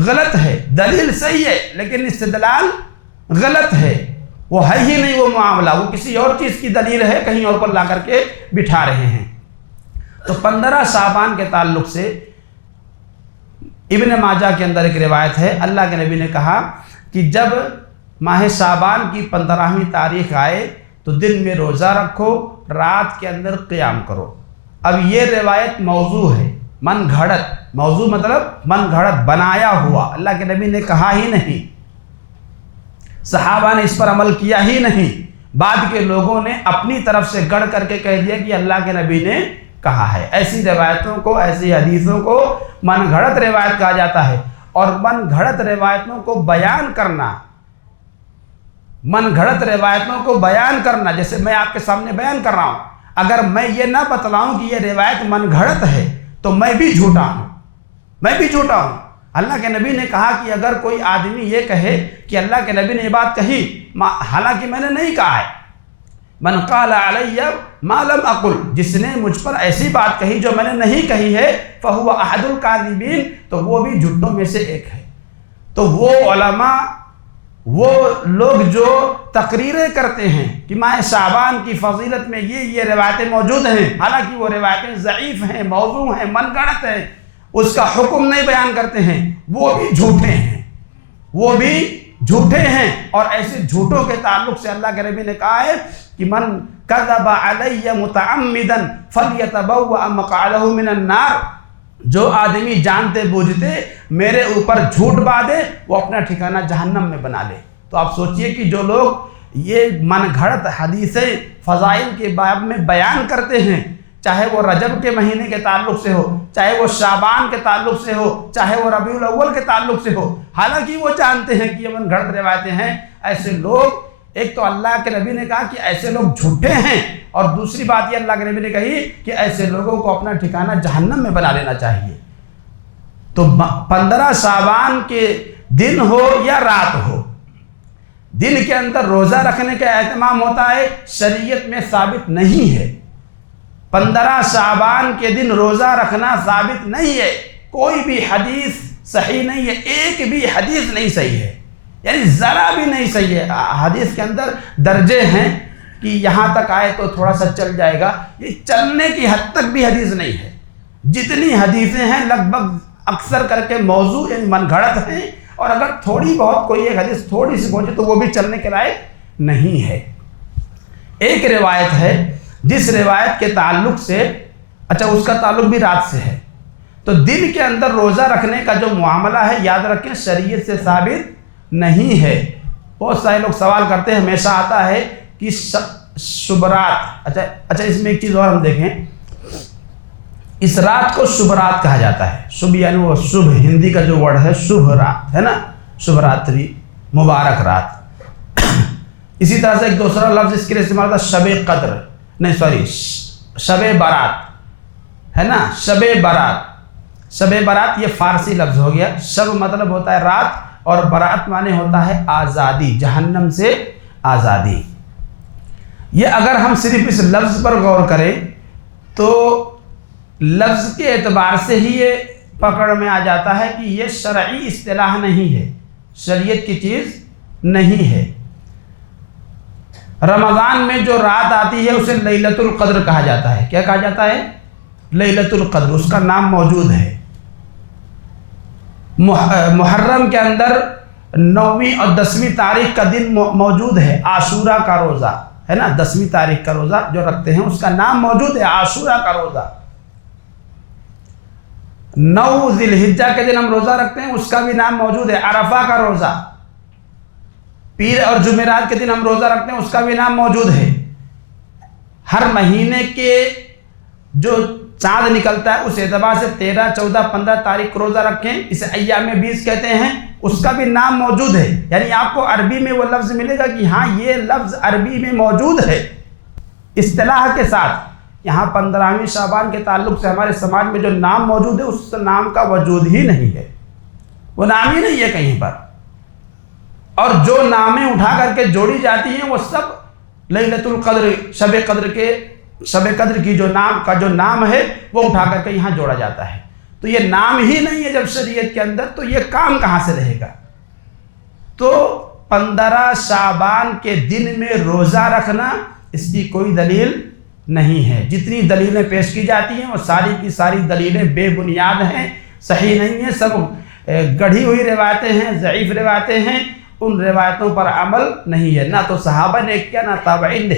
غلط ہے، دلیل صحیح ہے لیکن استدلال غلط ہے، وہ ہے ہی نہیں وہ معاملہ، وہ کسی اور چیز کی دلیل ہے، کہیں اور پر لا کر کے بٹھا رہے ہیں۔ تو 15 شعبان کے تعلق سے ابن ماجہ کے اندر ایک روایت ہے، اللہ کے نبی نے کہا کہ جب ماہ شعبان کی 15ویں تاریخ آئے تو دن میں روزہ رکھو، رات کے اندر قیام کرو۔ اب یہ روایت موضوع ہے، من گھڑت، موضوع مطلب من گھڑت، بنایا ہوا، اللہ کے نبی نے کہا ہی نہیں، صحابہ نے اس پر عمل کیا ہی نہیں، بعد کے لوگوں نے اپنی طرف سے گڑھ کر کے کہہ دیا کہ اللہ کے نبی نے کہا ہے۔ ایسی روایتوں کو، ایسی حدیثوں کو من گھڑت روایت کہا جاتا ہے، اور من گھڑت روایتوں کو بیان کرنا، من گھڑت روایتوں کو بیان کرنا، جیسے میں آپ کے سامنے بیان کر رہا ہوں، اگر میں یہ نہ بتلاؤں کہ یہ روایت من گھڑت ہے تو میں بھی جھوٹا ہوں، میں بھی جھوٹا ہوں۔ اللہ کے نبی نے کہا کہ اگر کوئی آدمی یہ کہے کہ اللہ کے نبی نے یہ بات کہی حالانکہ میں نے نہیں کہا ہے، من قال علی ما لم اقل، جس نے مجھ پر ایسی بات کہی جو میں نے نہیں کہی ہے، فہو احد الکاذبین، تو وہ بھی جھوٹوں میں سے ایک ہے۔ تو وہ علماء، وہ لوگ جو تقریریں کرتے ہیں کہ ماہ شعبان کی فضیلت میں یہ روایتیں موجود ہیں، حالانکہ وہ روایتیں ضعیف ہیں، موضوع ہیں، من گھڑت ہیں، اس کا حکم نہیں بیان کرتے ہیں، وہ بھی جھوٹے ہیں، وہ بھی جھوٹے ہیں۔ اور ایسے جھوٹوں کے تعلق سے اللہ کے نبی نے کہا ہے کہ من کذب علی متعمدا فلیتبوأ مقعدہ من النار، جو آدمی جانتے بوجھتے میرے اوپر جھوٹ باندھے وہ اپنا ٹھکانہ جہنم میں بنا لے۔ تو آپ سوچئے کہ جو لوگ یہ من گھڑت حدیثیں فضائل کے باب میں بیان کرتے ہیں، چاہے وہ رجب کے مہینے کے تعلق سے ہو، چاہے وہ شعبان کے تعلق سے ہو، چاہے وہ ربیع الاول کے تعلق سے ہو، حالانکہ وہ جانتے ہیں کہ یہ من گھڑت روایتیں ہیں، ایسے لوگ، ایک تو اللہ کے نبی نے کہا کہ ایسے لوگ جھوٹے ہیں، اور دوسری بات یہ اللہ کے نبی نے کہی کہ ایسے لوگوں کو اپنا ٹھکانہ جہنم میں بنا لینا چاہیے۔ تو 15 شعبان کے دن ہو یا رات ہو، دن کے اندر روزہ رکھنے کا اہتمام ہوتا ہے، شریعت میں ثابت نہیں ہے۔ 15 شعبان کے دن روزہ رکھنا ثابت نہیں ہے، کوئی بھی حدیث صحیح نہیں ہے، ایک بھی حدیث نہیں صحیح ہے، یعنی ذرا بھی نہیں صحیح ہے۔ حدیث کے اندر درجے ہیں کہ یہاں تک آئے تو تھوڑا سا چل جائے گا، یہ چلنے کی حد تک بھی حدیث نہیں ہے۔ جتنی حدیثیں ہیں لگ بھگ اکثر کر کے موضوع یعنی من گھڑت ہیں، اور اگر تھوڑی بہت کوئی ایک حدیث تھوڑی سی پہنچے تو وہ بھی چلنے کے لائق نہیں ہے۔ ایک روایت ہے جس روایت کے تعلق سے، اچھا اس کا تعلق بھی رات سے ہے، تو دن کے اندر روزہ رکھنے کا جو معاملہ ہے یاد رکھیں شریعت سے ثابت نہیں ہے۔ بہت سارے لوگ سوال کرتے ہیں، ہمیشہ آتا ہے کہ شبرات، اچھا اس میں ایک چیز اور ہم دیکھیں، اس رات کو شبھ رات کہا جاتا ہے، شبھ یعنی وہ شبھ، ہندی کا جو ورڈ ہے شبھ رات ہے نا، شبھ راتری، مبارک رات۔ اسی طرح سے ایک دوسرا لفظ اس کے لیے استعمال ہوتا ہے شب قدر، نہیں سوری شب برات ہے نا، شب برات، شب برات یہ فارسی لفظ ہو گیا۔ شب مطلب ہوتا ہے رات، اور برات معنی ہوتا ہے آزادی، جہنم سے آزادی۔ یہ اگر ہم صرف اس لفظ پر غور کریں تو لفظ کے اعتبار سے ہی یہ پکڑ میں آ جاتا ہے کہ یہ شرعی اصطلاح نہیں ہے، شریعت کی چیز نہیں ہے۔ رمضان میں جو رات آتی ہے اسے لیلۃ القدر کہا جاتا ہے۔ کیا کہا جاتا ہے؟ لیلۃ القدر، اس کا نام موجود ہے۔ محرم کے اندر 9ویں اور 10ویں تاریخ کا دن موجود ہے، عاشورہ کا روزہ ہے نا، 10ویں تاریخ کا روزہ جو رکھتے ہیں اس کا نام موجود ہے، عاشورہ کا روزہ۔ 9 ذی الحجہ کے دن ہم روزہ رکھتے ہیں، اس کا بھی نام موجود ہے، عرفہ کا روزہ۔ پیر اور جمعرات کے دن ہم روزہ رکھتے ہیں، اس کا بھی نام موجود ہے۔ ہر مہینے کے جو چاند نکلتا ہے اس اعتبار سے 13، 14، 15 تاریخ کو روزہ رکھیں، اسے ایام 20 کہتے ہیں، اس کا بھی نام موجود ہے۔ یعنی آپ کو عربی میں وہ لفظ ملے گا کہ ہاں یہ لفظ عربی میں موجود ہے اصطلاح کے ساتھ۔ یہاں 15ویں شعبان کے تعلق سے ہمارے سماج میں جو نام موجود ہے اس نام کا وجود ہی نہیں ہے، وہ نام ہی نہیں ہے کہیں پر۔ اور جو نامیں اٹھا کر کے جوڑی جاتی ہیں وہ سب لیلۃ القدر، شب قدر کی جو نام ہے وہ اٹھا کر کے یہاں جوڑا جاتا ہے۔ تو یہ نام ہی نہیں ہے جب شریعت کے اندر، تو یہ کام کہاں سے رہے گا؟ تو 15 شعبان کے دن میں روزہ رکھنا اس کی کوئی دلیل نہیں ہے۔ جتنی دلیلیں پیش کی جاتی ہیں وہ ساری کی ساری دلیلیں بے بنیاد ہیں، صحیح نہیں ہیں، سب گڑھی ہوئی روایتیں ہیں، ضعیف روایتیں ہیں۔ ان روایتوں پر عمل نہیں ہے، نہ تو صحابہ نے کیا، نہ تابعین نے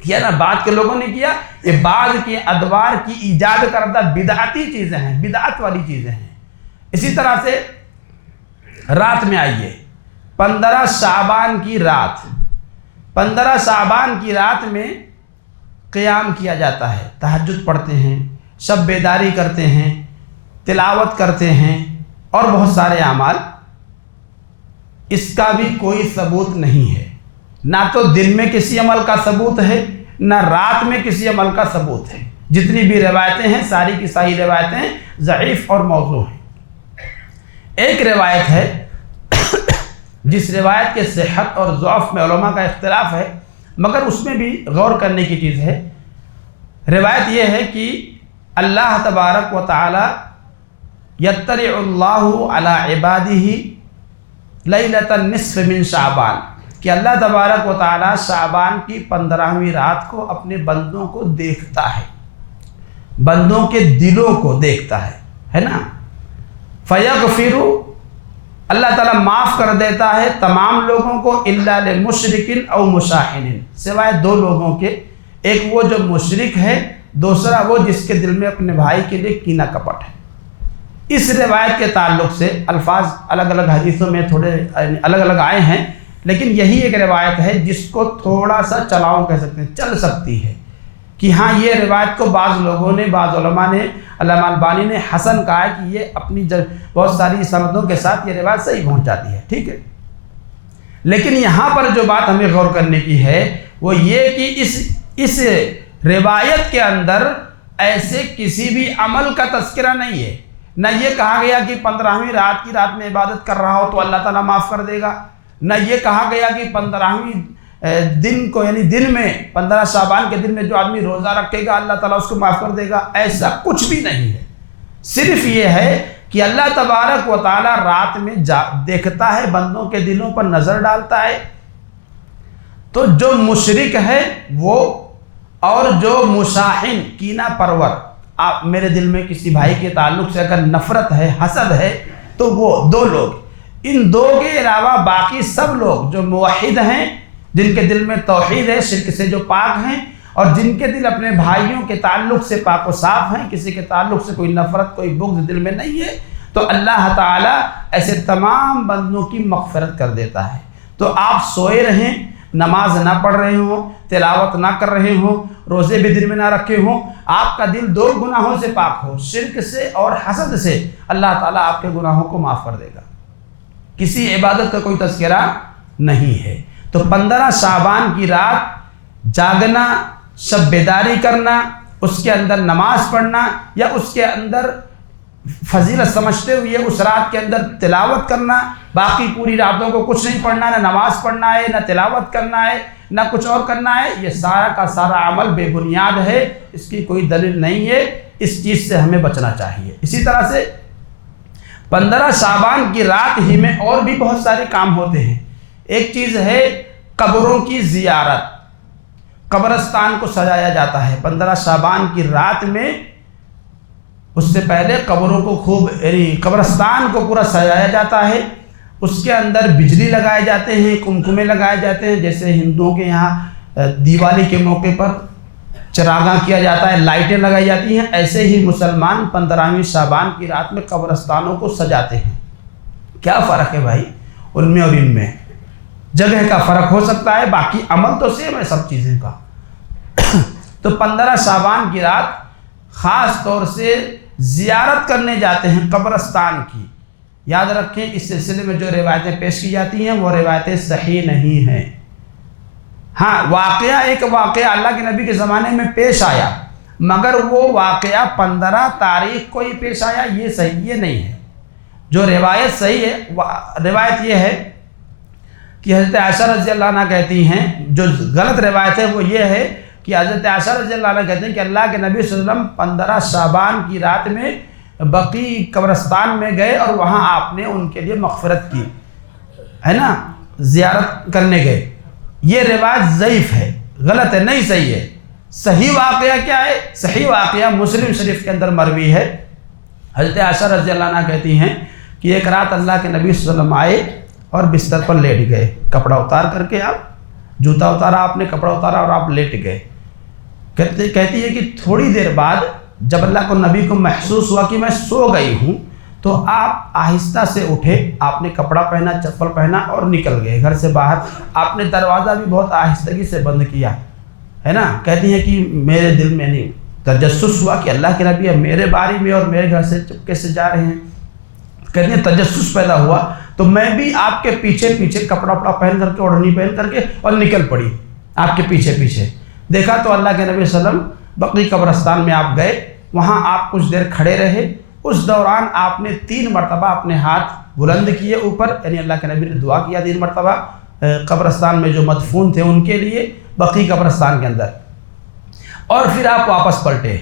کیا، نہ بعد کے لوگوں نے کیا۔ یہ بعد کے ادوار کی ایجاد کردہ بدعتی چیزیں ہیں، بدعت والی چیزیں ہیں۔ اسی طرح سے رات میں آئیے، 15 شعبان کی رات، 15 شعبان کی رات میں قیام کیا جاتا ہے، تہجد پڑھتے ہیں، شب بیداری کرتے ہیں، تلاوت کرتے ہیں اور بہت سارے اعمال۔ اس کا بھی کوئی ثبوت نہیں ہے، نہ تو دن میں کسی عمل کا ثبوت ہے، نہ رات میں کسی عمل کا ثبوت ہے۔ جتنی بھی روایتیں ہیں ساری کی ساری روایتیں ضعیف اور موضوع ہیں۔ ایک روایت ہے جس روایت کے صحت اور ضعف میں علماء کا اختلاف ہے، مگر اس میں بھی غور کرنے کی چیز ہے۔ روایت یہ ہے کہ اللہ تبارک و تعالی یطلع اللہ علی عبادہ لیلۃ النصف من شعبان، کہ اللہ تبارک و تعالی شعبان کی 15ویں رات کو اپنے بندوں کو دیکھتا ہے، بندوں کے دلوں کو دیکھتا ہے نا۔ فیغفر، اللہ تعالیٰ معاف کر دیتا ہے تمام لوگوں کو، الا لمشرک او مشاحن، سوائے دو لوگوں کے، ایک وہ جو مشرک ہے، دوسرا وہ جس کے دل میں اپنے بھائی کے لیے کینہ کپٹ ہے۔ اس روایت کے تعلق سے الفاظ الگ الگ حدیثوں میں تھوڑے الگ الگ آئے ہیں، لیکن یہی ایک روایت ہے جس کو تھوڑا سا چلاؤ کہہ سکتے ہیں، چل سکتی ہے کہ ہاں یہ روایت کو بعض لوگوں نے، بعض علماء نے، علامہ البانی نے حسن کہا ہے کہ یہ اپنی بہت ساری سندوں کے ساتھ یہ روایت صحیح پہنچ جاتی ہے، ٹھیک ہے۔ لیکن یہاں پر جو بات ہمیں غور کرنے کی ہے وہ یہ کہ اس روایت کے اندر ایسے کسی بھی عمل کا تذکرہ نہیں ہے، نہ یہ کہا گیا کہ 15ویں رات کی رات میں عبادت کر رہا ہو تو اللہ تعالیٰ معاف کر دے گا، نہ یہ کہا گیا کہ 15ویں دن کو، یعنی دن میں 15 شعبان کے دن میں جو آدمی روزہ رکھے گا اللہ تعالیٰ اس کو معاف کر دے گا، ایسا کچھ بھی نہیں ہے۔ صرف یہ ہے کہ اللہ تبارک و تعالیٰ رات میں دیکھتا ہے، بندوں کے دلوں پر نظر ڈالتا ہے۔ تو جو مشرک ہے وہ، اور جو مشاحن کینہ پرور، آپ میرے دل میں کسی بھائی کے تعلق سے اگر نفرت ہے، حسد ہے، تو وہ دو لوگ، ان دو کے علاوہ باقی سب لوگ جو موحد ہیں، جن کے دل میں توحید ہے، شرک سے جو پاک ہیں، اور جن کے دل اپنے بھائیوں کے تعلق سے پاک و صاف ہیں، کسی کے تعلق سے کوئی نفرت، کوئی بغض دل میں نہیں ہے، تو اللہ تعالیٰ ایسے تمام بندوں کی مغفرت کر دیتا ہے۔ تو آپ سوئے رہیں، نماز نہ پڑھ رہے ہوں، تلاوت نہ کر رہے ہوں، روزے بھی دل میں نہ رکھے ہوں، آپ کا دل دو گناہوں سے پاک ہو، شرک سے اور حسد سے، اللہ تعالیٰ آپ کے گناہوں کو معاف کر دے گا۔ کسی عبادت کا کوئی تذکرہ نہیں ہے۔ تو 15 شعبان کی رات جاگنا، شب بیداری کرنا، اس کے اندر نماز پڑھنا، یا اس کے اندر فضیلت سمجھتے ہوئے اس رات کے اندر تلاوت کرنا، باقی پوری راتوں کو کچھ نہیں پڑھنا، نہ نماز پڑھنا ہے، نہ تلاوت کرنا ہے، نہ کچھ اور کرنا ہے، یہ سارا کا سارا عمل بے بنیاد ہے، اس کی کوئی دلیل نہیں ہے، اس چیز سے ہمیں بچنا چاہیے۔ اسی طرح سے 15 شعبان کی رات ہی میں اور بھی بہت سارے کام ہوتے ہیں۔ ایک چیز ہے قبروں کی زیارت، قبرستان کو سجایا جاتا ہے 15 شعبان کی رات میں۔ اس سے پہلے قبروں کو خوب، یعنی قبرستان کو پورا سجایا جاتا ہے، اس کے اندر بجلی لگائے جاتے ہیں، کمکمے لگائے جاتے ہیں، جیسے ہندوؤں کے یہاں دیوالی کے موقع پر چراغاں کیا جاتا ہے، لائٹیں لگائی جاتی ہیں، ایسے ہی مسلمان 15ویں شعبان کی رات میں قبرستانوں کو سجاتے ہیں۔ کیا فرق ہے بھائی ان میں اور ان میں؟ جگہ کا فرق ہو سکتا ہے، باقی عمل تو سیم ہے سب چیزیں کا۔ تو 15 شعبان کی رات خاص طور سے زیارت کرنے جاتے ہیں قبرستان کی۔ یاد رکھیں اس سلسلے میں جو روایتیں پیش کی جاتی ہیں وہ روایتیں صحیح نہیں ہیں۔ ہاں ایک واقعہ اللہ کے نبی کے زمانے میں پیش آیا، مگر وہ واقعہ 15 تاریخ کو ہی پیش آیا، یہ صحیح، یہ نہیں ہے۔ جو روایت صحیح ہے، روایت یہ ہے کہ حضرت عائشہ رضی اللہ عنہ کہتی ہیں، جو غلط روایت ہے وہ یہ ہے کہ حضرت عائشہ رضی اللہ عنہ کہتے ہیں کہ اللہ کے نبی صلی اللہ علیہ وسلم 15 شعبان کی رات میں بقیع قبرستان میں گئے اور وہاں آپ نے ان کے لیے مغفرت کی، ہے نا، زیارت کرنے گئے۔ یہ روایت ضعیف ہے، غلط ہے، نہیں صحیح ہے۔ صحیح واقعہ کیا ہے؟ صحیح واقعہ مسلم شریف کے اندر مروی ہے۔ حضرت عائشہ رضی اللہ عنہ کہتی ہیں کہ ایک رات اللہ کے نبی صلی اللہ علیہ وسلم آئے اور بستر پر لیٹ گئے، کپڑا اتار کر کے، آپ جوتا اتارا، آپ نے کپڑا اتارا اور آپ لیٹ گئے۔ کہتی ہے کہ تھوڑی دیر بعد جب اللہ کو نبی کو محسوس ہوا کہ میں سو گئی ہوں، تو آپ آہستہ سے اٹھے، آپ نے کپڑا پہنا، چپل پہنا اور نکل گئے گھر سے باہر۔ آپ نے دروازہ بھی بہت آہستگی سے بند کیا، ہے نا۔ کہتی ہیں کہ میرے دل میں نہیں تجسس ہوا کہ اللہ کے نبی اب میرے باری میں اور میرے گھر سے چپکے سے جا رہے ہیں۔ کہتی ہیں تجسس پیدا ہوا تو میں بھی آپ کے پیچھے پیچھے کپڑا پہن کر کے، اوڑھنی پہن کر کے اور نکل پڑی آپ کے پیچھے پیچھے۔ دیکھا تو اللہ کے نبی صلی اللہ علیہ وسلم بقیع قبرستان میں آپ گئے، وہاں آپ کچھ دیر کھڑے رہے۔ اس دوران آپ نے 3 مرتبہ اپنے ہاتھ بلند کیے اوپر، یعنی اللہ کے نبی نے دعا کیا 3 مرتبہ قبرستان میں جو مدفون تھے ان کے لیے بقیع قبرستان کے اندر، اور پھر آپ واپس پلٹے۔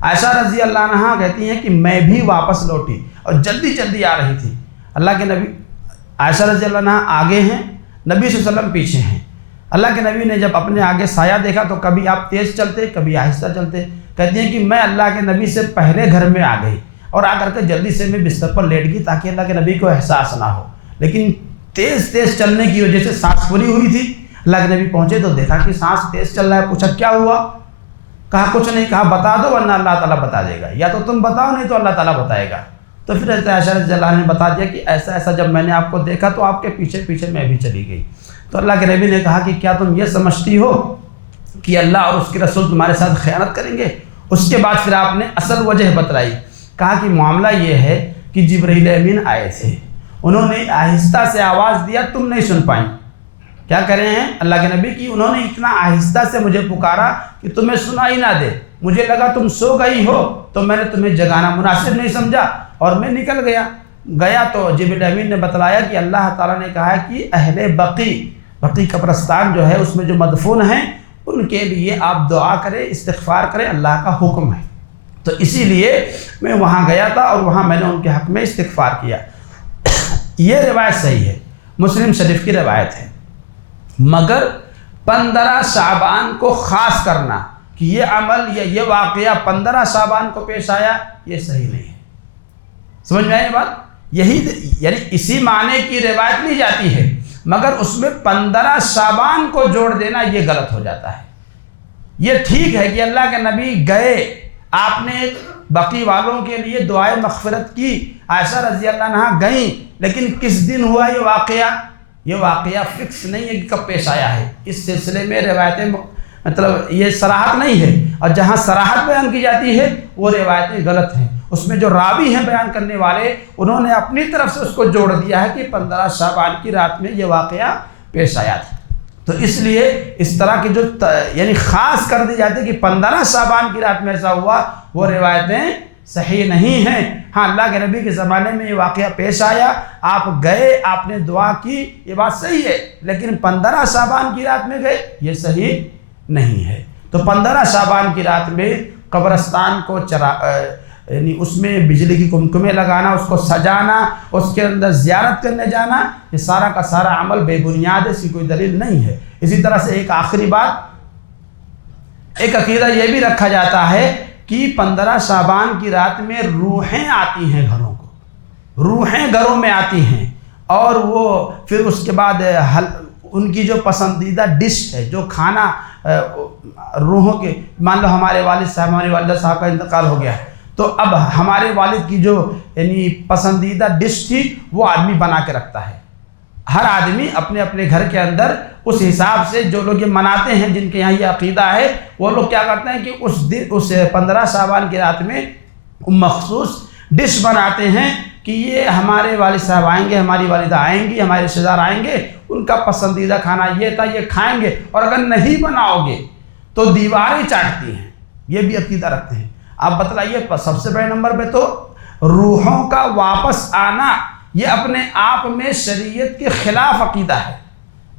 عائشہ رضی اللہ عنہا کہتی ہیں کہ میں بھی واپس لوٹی اور جلدی جلدی آ رہی تھی۔ اللہ کے نبی، عائشہ رضی اللہ عنہا آگے ہیں، نبی صلی اللہ علیہ وسلم پیچھے ہیں۔ اللہ کے نبی نے جب اپنے آگے سایہ دیکھا تو کبھی آپ تیز چلتے، کبھی آہستہ چلتے۔ کہتی ہیں کہ میں اللہ کے نبی سے پہلے گھر میں آ گئی اور آ کر کے جلدی سے میں بستر پر لیٹ گئی تاکہ اللہ کے نبی کو احساس نہ ہو، لیکن تیز چلنے کی وجہ سے سانس پھولی ہوئی تھی۔ اللہ کے نبی پہنچے تو دیکھا کہ سانس تیز چل رہا ہے، پوچھا کیا ہوا؟ کہا کچھ نہیں، کہا بتا دو ورنہ اللہ تعالیٰ بتا دے گا، یا تو تم بتاؤ نہیں تو اللہ تعالیٰ بتائے گا۔ تو پھر حضرت عائشہ رضی اللہ عنہا نے بتا دیا کہ ایسا ایسا جب میں نے آپ کو دیکھا تو آپ کے پیچھے پیچھے میں بھی چلی گئی۔ تو اللہ کے نبی نے کہا کہ کیا تم یہ سمجھتی ہو کہ اللہ اور اس کے رسول تمہارے ساتھ خیانت کریں گے؟ اس کے بعد پھر آپ نے اصل وجہ بتلائی، کہا کہ معاملہ یہ ہے کہ جبرائیل امین آئے تھے، انہوں نے آہستہ سے آواز دیا، تم نہیں سن پائیں۔ کیا کر رہے ہیں اللہ کے نبی کی؟ انہوں نے اتنا آہستہ سے مجھے پکارا کہ تمہیں سنا ہی نہ دے، مجھے لگا تم سو گئی ہو تو میں نے تمہیں جگانا مناسب نہیں سمجھا اور میں نکل گیا تو جبرائیل امین نے بتلایا کہ اللہ تعالیٰ نے کہا کہ اہل بقیع قبرستان جو ہے اس میں جو مدفون ہیں ان کے لیے آپ دعا کریں، استغفار کریں، اللہ کا حکم ہے۔ تو اسی لیے میں وہاں گیا تھا اور وہاں میں نے ان کے حق میں استغفار کیا۔ یہ روایت صحیح ہے، مسلم شریف کی روایت ہے، مگر 15 شعبان کو خاص کرنا کہ یہ عمل یا یہ واقعہ 15 شعبان کو پیش آیا، یہ صحیح نہیں ہے۔ سمجھ میں آئی یہ بات؟ یعنی اسی معنی کی روایت لی جاتی ہے، مگر اس میں 15 شعبان کو جوڑ دینا یہ غلط ہو جاتا ہے۔ یہ ٹھیک ہے کہ اللہ کے نبی گئے، آپ نے بقیع والوں کے لیے دعائے مغفرت کی، عائشہ رضی اللہ عنہا گئیں، لیکن کس دن ہوا یہ واقعہ فکس نہیں ہے کہ کب پیش آیا ہے۔ اس سلسلے میں روایتیں مطلب یہ صراحت نہیں ہے، اور جہاں صراحت بیان کی جاتی ہے وہ روایتیں غلط ہیں۔ اس میں جو راوی ہیں بیان کرنے والے، انہوں نے اپنی طرف سے اس کو جوڑ دیا ہے کہ 15 شعبان کی رات میں یہ واقعہ پیش آیا تھا۔ تو اس لیے اس طرح کی جو یعنی خاص کر دی جاتی ہے کہ 15 شعبان کی رات میں ایسا ہوا، وہ روایتیں صحیح نہیں ہیں۔ ہاں اللہ کے نبی کے زمانے میں یہ واقعہ پیش آیا، آپ گئے، آپ نے دعا کی، یہ بات صحیح ہے، لیکن 15 شعبان کی رات میں گئے یہ صحیح نہیں ہے۔ تو 15 شعبان کی رات میں قبرستان کو یعنی اس میں بجلی کی کمکمیں لگانا، اس کو سجانا، اس کے اندر زیارت کرنے جانا، یہ سارا کا سارا عمل بے بنیاد ہے، اس کی کوئی دلیل نہیں ہے۔ اسی طرح سے ایک آخری بات، ایک عقیدہ یہ بھی رکھا جاتا ہے کہ 15 شعبان کی رات میں روحیں آتی ہیں گھروں کو، روحیں گھروں میں آتی ہیں، اور وہ پھر اس کے بعد ان کی جو پسندیدہ ڈش ہے، جو کھانا روحوں کے، مان لو ہمارے والد صاحب، ہماری والدہ صاحب کا انتقال ہو گیا ہے، تو اب ہمارے والد کی جو یعنی پسندیدہ ڈش تھی وہ آدمی بنا کے رکھتا ہے۔ ہر آدمی اپنے اپنے گھر کے اندر اس حساب سے، جو لوگ یہ مناتے ہیں، جن کے یہاں یہ عقیدہ ہے، وہ لوگ کیا کرتے ہیں کہ اس 15 شعبان کی رات میں مخصوص ڈش بناتے ہیں کہ یہ ہمارے والد صاحب آئیں گے، ہماری والدہ آئیں گی، ہمارے رشتہ دار آئیں گے، ان کا پسندیدہ کھانا یہ تھا، یہ کھائیں گے، اور اگر نہیں بناؤ گے تو دیواریں چاٹتی ہیں۔ یہ بھی عقیدہ رکھتے ہیں۔ آپ بتلائیے، سب سے بڑے نمبر پہ تو روحوں کا واپس آنا یہ اپنے آپ میں شریعت کے خلاف عقیدہ ہے۔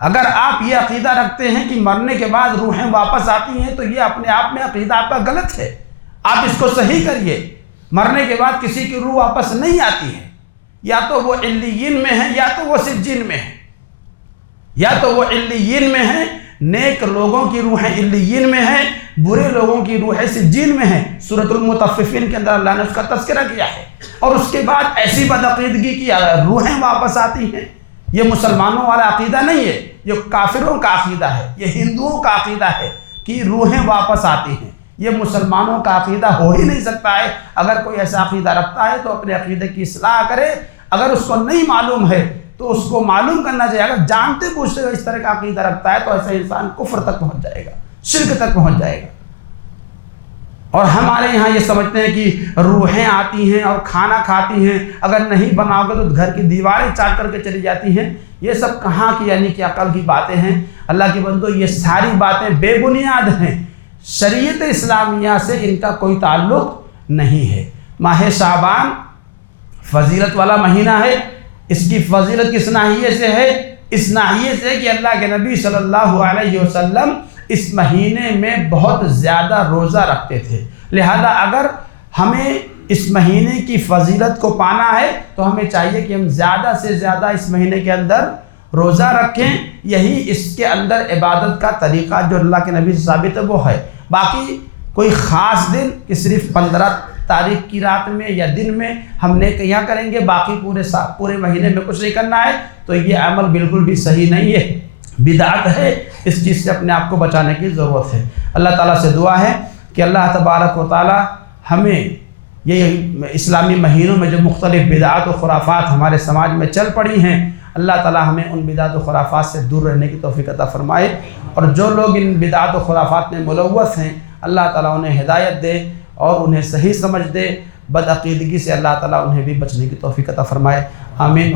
اگر آپ یہ عقیدہ رکھتے ہیں کہ مرنے کے بعد روحیں واپس آتی ہیں تو یہ اپنے آپ میں عقیدہ آپ کا غلط ہے، آپ اس کو صحیح کریے۔ مرنے کے بعد کسی کی روح واپس نہیں آتی ہے، یا تو وہ علیین میں ہے یا تو وہ سجین میں ہے، یا تو وہ علیین میں ہے، نیک لوگوں کی روحیں علیین میں ہیں، برے لوگوں کی روحیں سجین میں ہیں۔ سورۃ المطففین کے اندر اللہ نے اس کا تذکرہ کیا ہے۔ اور اس کے بعد ایسی بدعقیدگی کی روحیں واپس آتی ہیں، یہ مسلمانوں والا عقیدہ نہیں ہے، یہ کافروں کا عقیدہ ہے، یہ ہندوؤں کا عقیدہ ہے کہ روحیں واپس آتی ہیں۔ یہ مسلمانوں کا عقیدہ ہو ہی نہیں سکتا ہے۔ اگر کوئی ایسا عقیدہ رکھتا ہے تو اپنے عقیدے کی اصلاح کرے، اگر اس کو نہیں معلوم ہے تو اس کو معلوم کرنا چاہیے۔ اگر جانتے پوچھتے ہوئے اس طرح کا عقیدہ رکھتا ہے تو ایسا انسان کفر تک پہنچ جائے گا، شرک تک پہنچ جائے گا۔ اور ہمارے یہاں یہ سمجھتے ہیں کہ روحیں آتی ہیں اور کھانا کھاتی ہیں، اگر نہیں بناؤ گے تو گھر کی دیواریں چاٹ کر کے چلی جاتی ہیں۔ یہ سب کہاں کی یعنی کہ عقل کی باتیں ہیں۔ اللہ کی بندو، یہ ساری باتیں بے بنیاد ہیں، شریعت اسلامیہ سے ان کا کوئی تعلق نہیں ہے۔ ماہ شعبان فضیلت والا مہینہ ہے، اس کی فضیلت کس ناحیے سے ہے؟ اس ناحیے سے کہ اللہ کے نبی صلی اللہ علیہ وسلم اس مہینے میں بہت زیادہ روزہ رکھتے تھے، لہذا اگر ہمیں اس مہینے کی فضیلت کو پانا ہے تو ہمیں چاہیے کہ ہم زیادہ سے زیادہ اس مہینے کے اندر روزہ رکھیں۔ یہی اس کے اندر عبادت کا طریقہ جو اللہ کے نبی سے ثابت ہے وہ ہے۔ باقی کوئی خاص دن کہ صرف 15 تاریخ کی رات میں یا دن میں ہم نیکیاں کریں گے، باقی پورے مہینے میں کچھ نہیں کرنا ہے، تو یہ عمل بالکل بھی صحیح نہیں ہے، بدعت ہے۔ اس چیز سے اپنے آپ کو بچانے کی ضرورت ہے۔ اللہ تعالیٰ سے دعا ہے کہ اللہ تبارک و تعالیٰ ہمیں یہ اسلامی مہینوں میں جو مختلف بدعات و خرافات ہمارے سماج میں چل پڑی ہیں، اللہ تعالیٰ ہمیں ان بدعات و خرافات سے دور رہنے کی توفیق عطا فرمائے، اور جو لوگ ان بدعات و خرافات میں ملوث ہیں اللہ تعالیٰ انہیں ہدایت دے اور انہیں صحیح سمجھ دے، بدعقیدگی سے اللہ تعالیٰ انہیں بھی بچنے کی توفیق عطا فرمائے، آمین۔